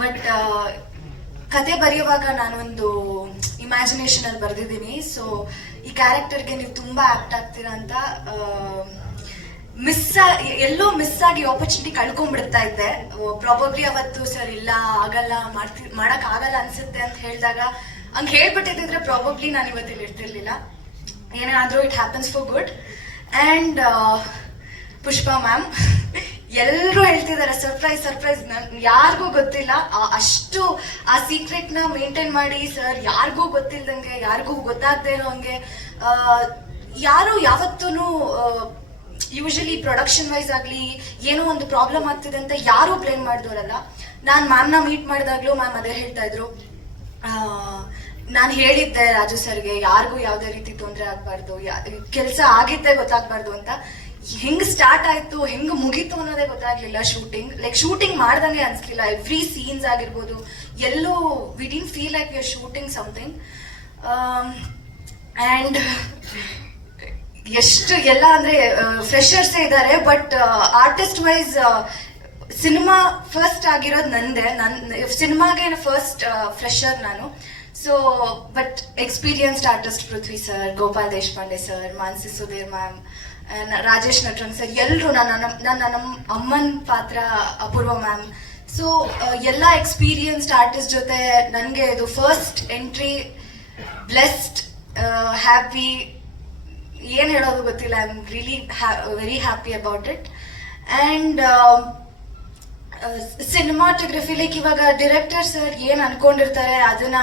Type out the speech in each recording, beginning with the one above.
But ಕತೆ ಬರೆಯುವಾಗ ನಾನೊಂದು ಇಮ್ಯಾಜಿನೇಷನ್ ಅಲ್ಲಿ ಬರೆದಿದ್ದೀನಿ. ಸೊ ಈ ಕ್ಯಾರೆಕ್ಟರ್ಗೆ ನೀವು ತುಂಬಾ ಆಕ್ಟ್ ಆಗ್ತೀರಾ ಅಂತ ಮಿಸ್ ಎಲ್ಲೋ ಮಿಸ್ ಆಗಿ ಆಪರ್ಚುನಿಟಿ ಕಳ್ಕೊಂಡ್ಬಿಡ್ತಾ ಇದ್ದೆ. ಪ್ರಾಬಬ್ಲಿ ಅವತ್ತು ಸರ್ ಇಲ್ಲ, ಆಗಲ್ಲ, ಮಾಡ್ತಿ, ಮಾಡಕ್ ಆಗಲ್ಲ ಅನ್ಸುತ್ತೆ ಅಂತ ಹೇಳಿದಾಗ, ಹಂಗೆ ಹೇಳ್ಬಿಟ್ಟಿದ್ರೆ ಪ್ರಾಬಬ್ಲಿ ನಾನು ಇವತ್ತಿಲ್ಲಿ ಇರ್ತಿರ್ಲಿಲ್ಲ. ಏನೇ ಆದ್ರೂ it happens for good and Pushpa ma'am ಎಲ್ಲರೂ ಹೇಳ್ತಿದ್ದಾರೆ ಸರ್ಪ್ರೈಸ್ ಸರ್ಪ್ರೈಸ್ ನನ್ ಯಾರಿಗೂ ಗೊತ್ತಿಲ್ಲ. ಅಷ್ಟು ಆ ಸೀಕ್ರೆಟ್ನ ಮೇಂಟೈನ್ ಮಾಡಿ ಸರ್ ಯಾರಿಗೂ ಗೊತ್ತಿಲ್ದಂಗೆ, ಯಾರಿಗೂ ಗೊತ್ತಾಗದೆ ಇರೋ ಹಂಗೆ ಯಾರು ಯಾವತ್ತೂ ಯೂಶಲಿ ಪ್ರೊಡಕ್ಷನ್ ವೈಸ್ ಆಗಲಿ ಏನೋ ಒಂದು ಪ್ರಾಬ್ಲಮ್ ಆಗ್ತಿದೆ ಅಂತ ಯಾರು ಬ್ಲೇಮ್ ಮಾಡಿದವರಲ್ಲ ನಾನು ಮ್ಯಾಮ್ನ ಮೀಟ್ ಮಾಡಿದಾಗ್ಲೂ ಮ್ಯಾಮ್ ಅದೇ ಹೇಳ್ತಾ ಇದ್ರು. ನಾನು ಹೇಳಿದ್ದೆ ರಾಜು ಸರ್ಗೆ, ಯಾರಿಗೂ ಯಾವುದೇ ರೀತಿ ತೊಂದರೆ ಆಗ್ಬಾರ್ದು ಕೆಲಸ ಆಗಿದ್ದೆ ಗೊತ್ತಾಗಬಾರ್ದು ಅಂತ. ಹೆಂಗ್ ಸ್ಟಾರ್ಟ್ ಆಯ್ತು, ಹೆಂಗ್ ಮುಗೀತು ಅನ್ನೋದೇ ಗೊತ್ತಾಗ್ಲಿಲ್ಲ ಶೂಟಿಂಗ್ ಲೈಕ್ ಶೂಟಿಂಗ್ ಮಾಡ್ದಂಗೆ ಅನ್ಸ್ಲಿಲ್ಲ. ಎವ್ರಿ ಸೀನ್ಸ್ ಆಗಿರ್ಬೋದು, ಎಲ್ಲೂ we didn't feel like we are shooting something and ಎಷ್ಟು ಎಲ್ಲ ಅಂದ್ರೆ ಫ್ರೆಶರ್ಸ್ ಇದ್ದಾರೆ but artist wise cinema first ಆಗಿರೋದು ನಂದೇ. ನನ್ ಸಿನಿಮಾಗೆ ಫಸ್ಟ್ ಫ್ರೆಶರ್ ನಾನು. So but experienced artist Prithvi sir Gopal Deshpande sir Mansi Sudhir ma'am Rajesh Natran sir ಎಲ್ಲರೂ ನನ್ನ ನನ್ನ ನಮ್ಮ ಅಮ್ಮನ ಪಾತ್ರ ಅಪೂರ್ವ ಮ್ಯಾಮ್. ಸೊ ಎಲ್ಲ ಎಕ್ಸ್ಪೀರಿಯನ್ಸ್ಡ್ ಆರ್ಟಿಸ್ಟ್ ಜೊತೆ ನನಗೆ ಇದು ಫಸ್ಟ್ ಎಂಟ್ರಿ ಬ್ಲೆಸ್ಡ್ ಹ್ಯಾಪಿ ಏನು ಹೇಳೋದು ಗೊತ್ತಿಲ್ಲ. I am really very happy about it and cinematography like ಇವಾಗ ಡಿರೆಕ್ಟರ್ ಸರ್ ಏನು ಅನ್ಕೊಂಡಿರ್ತಾರೆ, ಅದನ್ನ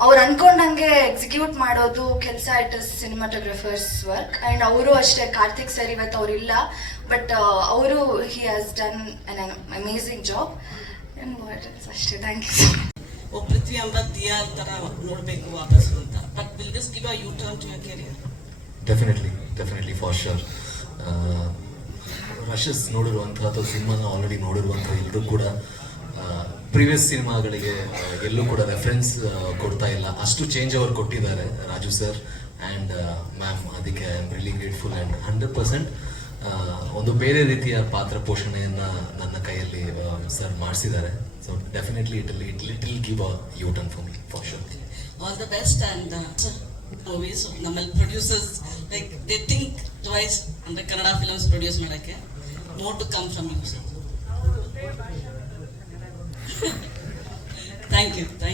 ಅವ್ರು ಅನ್ಕೊಂಡಂಗೆ ಎಕ್ಸಿಕ್ಯೂಟ್ ಮಾಡೋದು ಕೆಲಸ it is cinematographer's work and ಅವರು ಅಷ್ಟೇ ಕಾರ್ತಿಕ್ ಸರ್ ಇವತ್ತು ಅವರಿಲ್ಲ ಬಟ್ ಅವರು he has done an amazing job ಅಷ್ಟೇ. ಥ್ಯಾಂಕ್ ಯು ಓ ಪೃಥ್ವಿ ಎಂಬ ದಿಯಾ ತರ ನೋಡಬೇಕು ವಾಪಸ್ ಅಂತ. But will this give a U turn to your career definitely definitely for sure rushes ನೋಡಿರುವಂತಹ ಅಥವಾ ಸಿನಿಮಾನ ಆಲ್ರೆಡಿ ನೋಡಿರುವಂಥ ಎಲ್ಲರೂ ಕೂಡ ಪ್ರೀವಿಯಸ್ ಸಿನಿಮಾಗಳಿಗೆ ಎಲ್ಲೂ ಕೂಡ ರೆಫರೆನ್ಸ್ ಕೊಡ್ತಾ ಇಲ್ಲ. ಅಷ್ಟು ಚೇಂಜ್ ಅವರು ಕೊಟ್ಟಿದ್ದಾರೆ, ರಾಜು ಸರ್ ಆ್ಯಂಡ್ ಮ್ಯಾಮ್ ಅದಕ್ಕೆ I am really grateful and hundred percent ಒಂದು ಬೇರೆ ರೀತಿಯ ಪಾತ್ರ ಪೋಷಣೆಯನ್ನು ನನ್ನ ಕೈಯಲ್ಲಿ ಸರ್ ಮಾಡಿಸಿದ್ದಾರೆ. So definitely it it it'll give a U turn for me for sure all the best and movies ನಮ್ಮಲ್ಲಿ producers like they think twice ಅಂದರೆ ಕನ್ನಡ ಫಿಲಮ್ಸ್ ಪ್ರೊಡ್ಯೂಸ್ ಮಾಡೋಕ್ಕೆ more to come from you thank you thank you sir